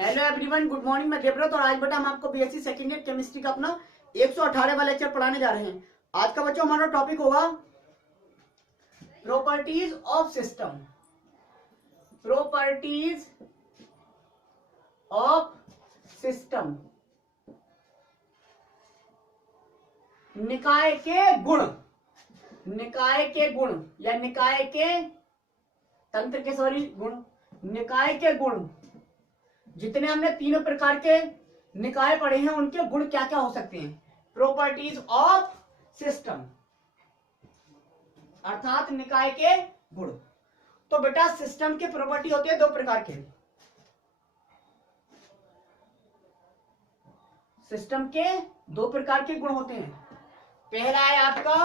Hello everyone, good morning. मैं देवव्रत और आज बेटा हम आपको बीएससी सेकेंड ईयर केमिस्ट्री का अपना 118 वाला लेक्चर पढ़ाने जा रहे हैं। आज का बच्चों हमारा टॉपिक होगा properties of system. Properties of system, निकाय के गुण। निकाय के गुण या निकाय के तंत्र के गुण, निकाय के गुण। जितने हमने तीनों प्रकार के निकाय पढ़े हैं उनके गुण क्या क्या हो सकते हैं। प्रॉपर्टीज ऑफ सिस्टम अर्थात निकाय के गुण। तो बेटा सिस्टम के प्रॉपर्टी होते हैं दो प्रकार के। सिस्टम के दो प्रकार के गुण होते हैं। पहला है आपका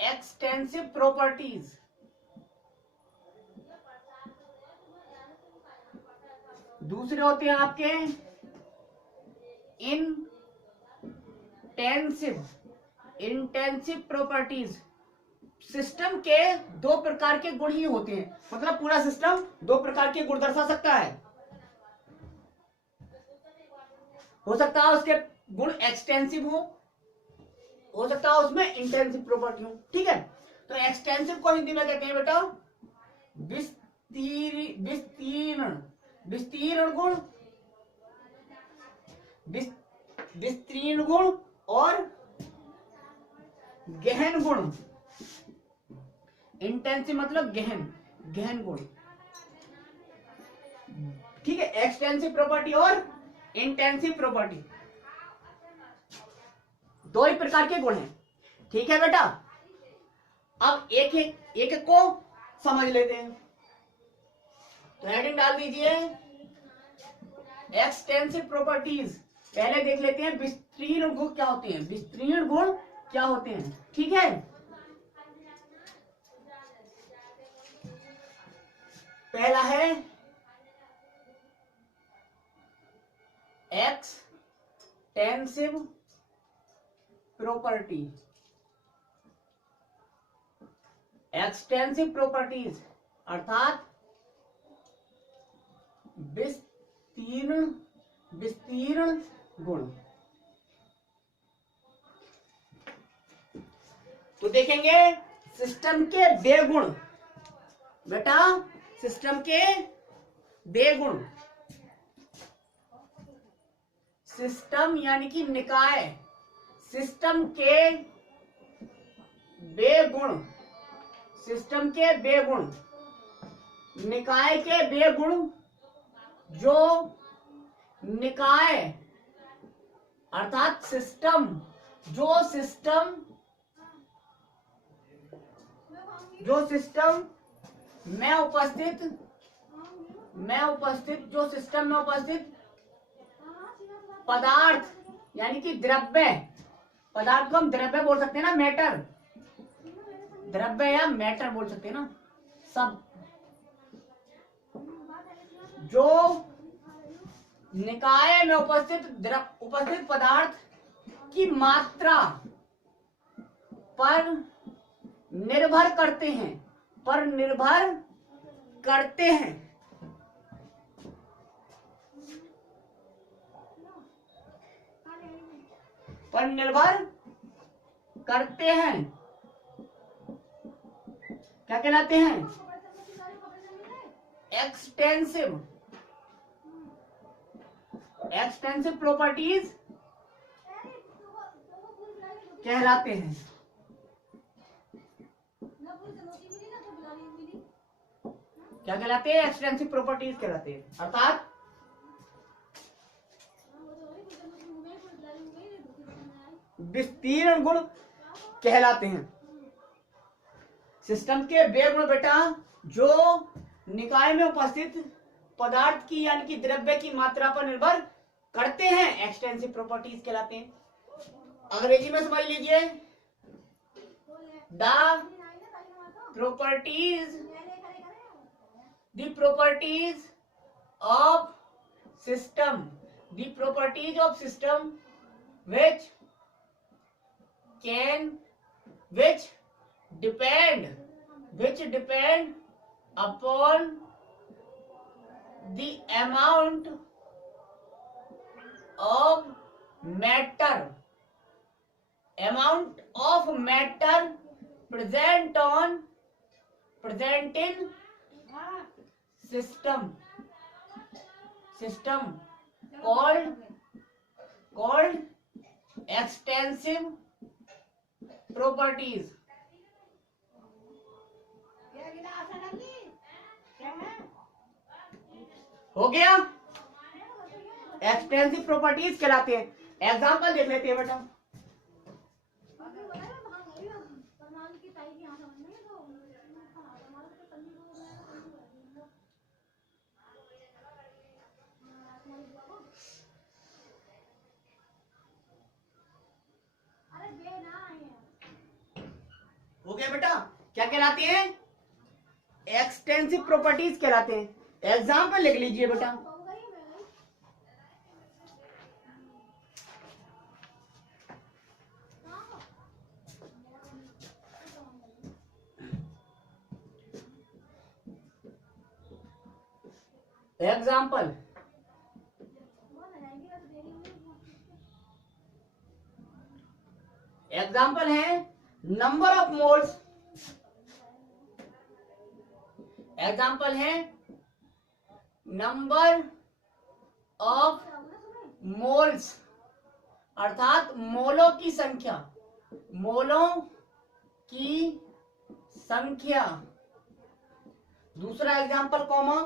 एक्सटेंसिव प्रॉपर्टीज। दूसरे होते हैं आपके इंटेंसिव प्रॉपर्टीज। सिस्टम के दो प्रकार के गुण ही होते हैं, मतलब पूरा सिस्टम दो प्रकार के गुण दर्शा सकता है। हो सकता है उसके गुण एक्सटेंसिव हो सकता है उसमें इंटेंसिव प्रॉपर्टी हो। ठीक है, तो एक्सटेंसिव को हिंदी में कहते हैं बेटा विस्तीर्ण गुण, विस्तीर्ण गुण और गहन गुण। इंटेंसिव मतलब गहन गुण। ठीक है, एक्सटेंसिव प्रॉपर्टी और इंटेंसिव प्रॉपर्टी दो ही प्रकार के गुण हैं। ठीक है बेटा, अब एक को समझ लेते हैं। तो हेडिंग डाल दीजिए एक्सटेंसिव प्रॉपर्टीज। पहले देख लेते हैं विस्तीर्ण गुण क्या होते हैं। विस्तीर्ण गुण क्या होते हैं, ठीक है। पहला है एक्सटेंसिव प्रॉपर्टी। एक्सटेंसिव प्रॉपर्टीज अर्थात विस्तीर्ण गुण। तो देखेंगे सिस्टम के वे गुण। बेटा सिस्टम के वे गुण, सिस्टम यानी कि निकाय, सिस्टम के वे गुण, सिस्टम के वे गुण, निकाय के वे गुण जो निकाय अर्थात सिस्टम, जो सिस्टम में उपस्थित जो सिस्टम में उपस्थित पदार्थ यानी कि द्रव्य, पदार्थ को हम द्रव्य बोल सकते हैं ना, मैटर, द्रव्य या मैटर बोल सकते हैं ना सब। जो निकाय में उपस्थित पदार्थ की मात्रा पर निर्भर करते हैं, पर निर्भर करते हैं। पर निर्भर करते हैं क्या कहलाते हैं? एक्सटेंसिव प्रॉपर्टीज कहलाते हैं। क्या कहलाते हैं? एक्सटेंसिव प्रॉपर्टीज कहलाते हैं, अर्थात विस्तीर्ण गुण कहलाते हैं। सिस्टम के वे गुण बेटा जो निकाय में उपस्थित पदार्थ की यानी कि द्रव्य की मात्रा पर निर्भर करते हैं, एक्सटेंसिव प्रॉपर्टीज कहलाते हैं। अंग्रेजी में समझ लीजिए, the properties of system which depend upon the amount of matter, amount of matter present in system called extensive properties. हो गया, एक्सटेंसिव प्रॉपर्टीज कहलाते हैं। एग्जांपल देख लेते हैं बेटा। हो गया बेटा, क्या कहलाते हैं? एक्सटेंसिव प्रॉपर्टीज कहलाते हैं। एग्जांपल लिख लीजिए बेटा। एग्जाम्पल, एग्जाम्पल है नंबर ऑफ मोल्स, एग्जाम्पल है नंबर ऑफ मोल्स अर्थात मोलों की संख्या, मोलों की संख्या। दूसरा एग्जाम्पल कॉमा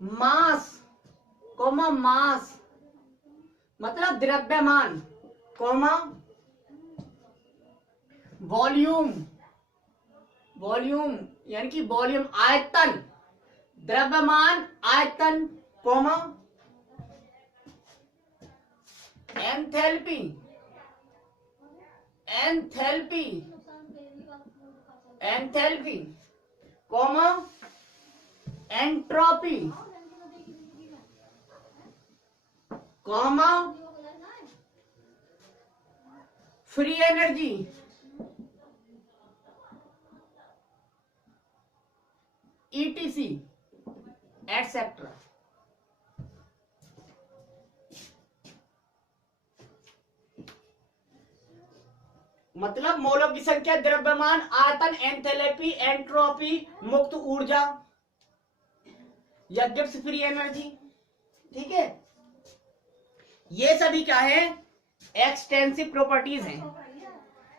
मास, कॉमा मास मतलब द्रव्यमान, कॉमा वॉल्यूम, वॉल्यूम यानी कि वॉल्यूम आयतन, द्रव्यमान आयतन, comma enthalpy, enthalpy, enthalpy, comma entropy, comma free energy, ETC etcetera. मतलब मोलों की संख्या, द्रव्यमान, आयतन, एंथैल्पी, एंट्रोपी, मुक्त ऊर्जा या गिब्स फ्री एनर्जी। ठीक है, ये सभी क्या है? एक्सटेंसिव प्रॉपर्टीज हैं।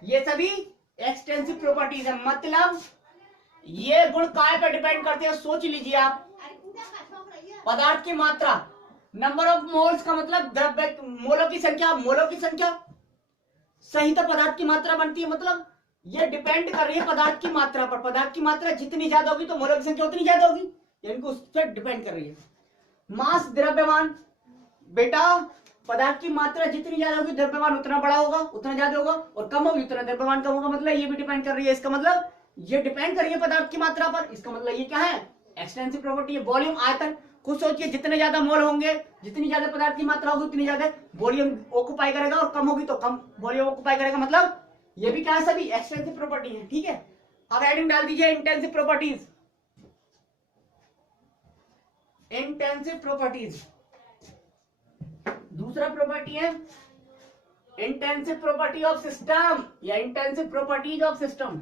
ये सभी एक्सटेंसिव प्रॉपर्टीज है। मतलब ये गुण काय पर डिपेंड करते हैं? सोच लीजिए आप। पदार्थ की मात्रा, नंबर ऑफ मोल्स का मतलब द्रव्य, मोलों की संख्या, मोलों की संख्या सही तो पदार्थ की मात्रा बनती है। मतलब ये डिपेंड कर रही है पदार्थ की मात्रा पर। पदार्थ की मात्रा जितनी ज्यादा होगी तो मोलों की संख्या उतनी ज्यादा होगी, यानी कि उस पर डिपेंड कर रही है। मास द्रव्यमान, बेटा पदार्थ की मात्रा जितनी ज्यादा होगी द्रव्यमान उतना बड़ा होगा, उतना ज्यादा होगा, और कम होगी उतना द्रव्यमान कम होगा। मतलब ये भी डिपेंड कर रही है। इसका मतलब ये डिपेंड कर रही है पदार्थ की मात्रा पर। इसका मतलब ये क्या है? एक्सटेंसिव प्रॉपर्टी है। वॉल्यूम आयतन, खुद सोचिए जितने ज्यादा मोल होंगे, जितनी ज्यादा पदार्थ की मात्रा होगी उतनी ज्यादा वॉल्यूम ऑक्युपाई करेगा, और कम होगी तो कम वॉल्यूम ऑक्युपाई करेगा। मतलब ये भी क्या है? सभी एक्सटेंसिव प्रॉपर्टी है। ठीक है, अब हेडिंग डाल दीजिए इंटेंसिव प्रॉपर्टीज। इंटेंसिव प्रॉपर्टीज दूसरा प्रॉपर्टी है इंटेंसिव प्रॉपर्टी ऑफ सिस्टम या इंटेंसिव प्रॉपर्टीज ऑफ सिस्टम।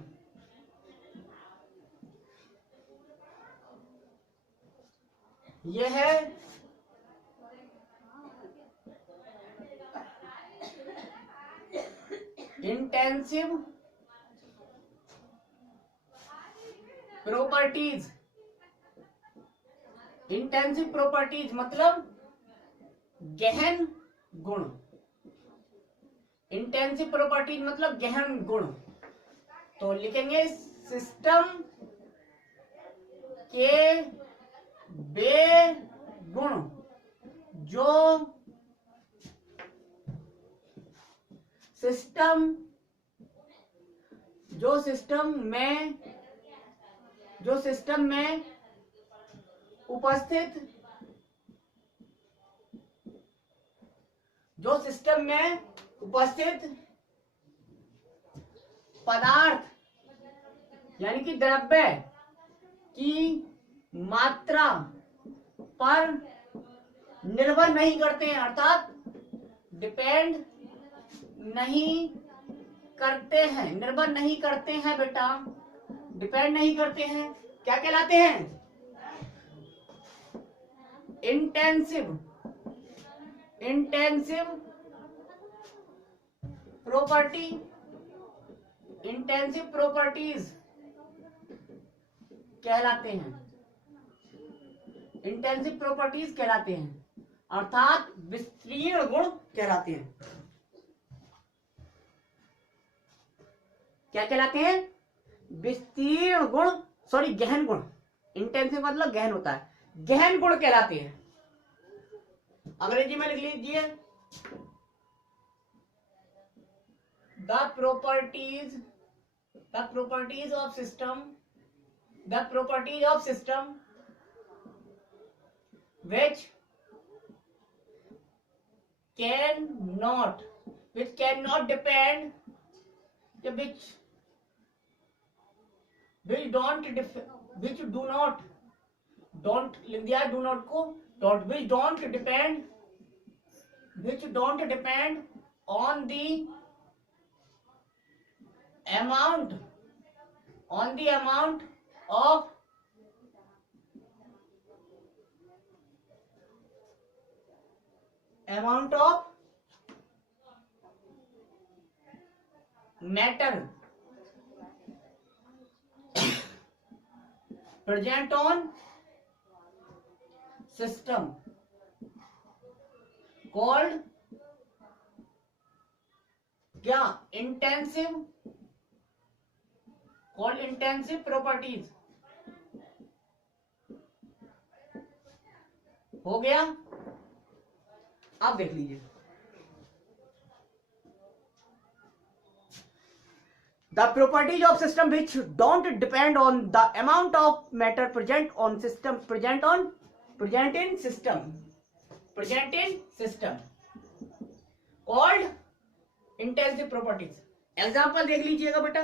यह है इंटेंसिव प्रॉपर्टीज। इंटेंसिव प्रॉपर्टीज मतलब गहन गुण। इंटेंसिव प्रॉपर्टीज मतलब गहन गुण। तो लिखेंगे सिस्टम के वे गुण जो सिस्टम में उपस्थित पदार्थ यानी कि द्रव्य की मात्रा पर निर्भर नहीं करते हैं, अर्थात डिपेंड नहीं करते हैं, निर्भर नहीं करते हैं बेटा, डिपेंड नहीं करते हैं, क्या कहलाते हैं? इंटेंसिव प्रॉपर्टी, इंटेंसिव प्रॉपर्टीज कहलाते हैं, इंटेंसिव प्रॉपर्टीज कहलाते हैं, अर्थात विस्तीर्ण गुण कहलाते हैं। क्या कहलाते हैं? विस्तीर्ण गुण, सॉरी गहन गुण। इंटेंसिव मतलब गहन होता है, गहन गुण कहलाते हैं। अंग्रेजी में लिख लीजिए, the properties of system which cannot depend, which do not, don't लिख दिया do not को dot, which don't depend on the amount of matter present on system called क्या? Intensive properties. हो गया? अब देख लीजिए, the properties of system which don't depend on the amount of matter present in system called intensive properties. Example देख लीजिएगा बेटा,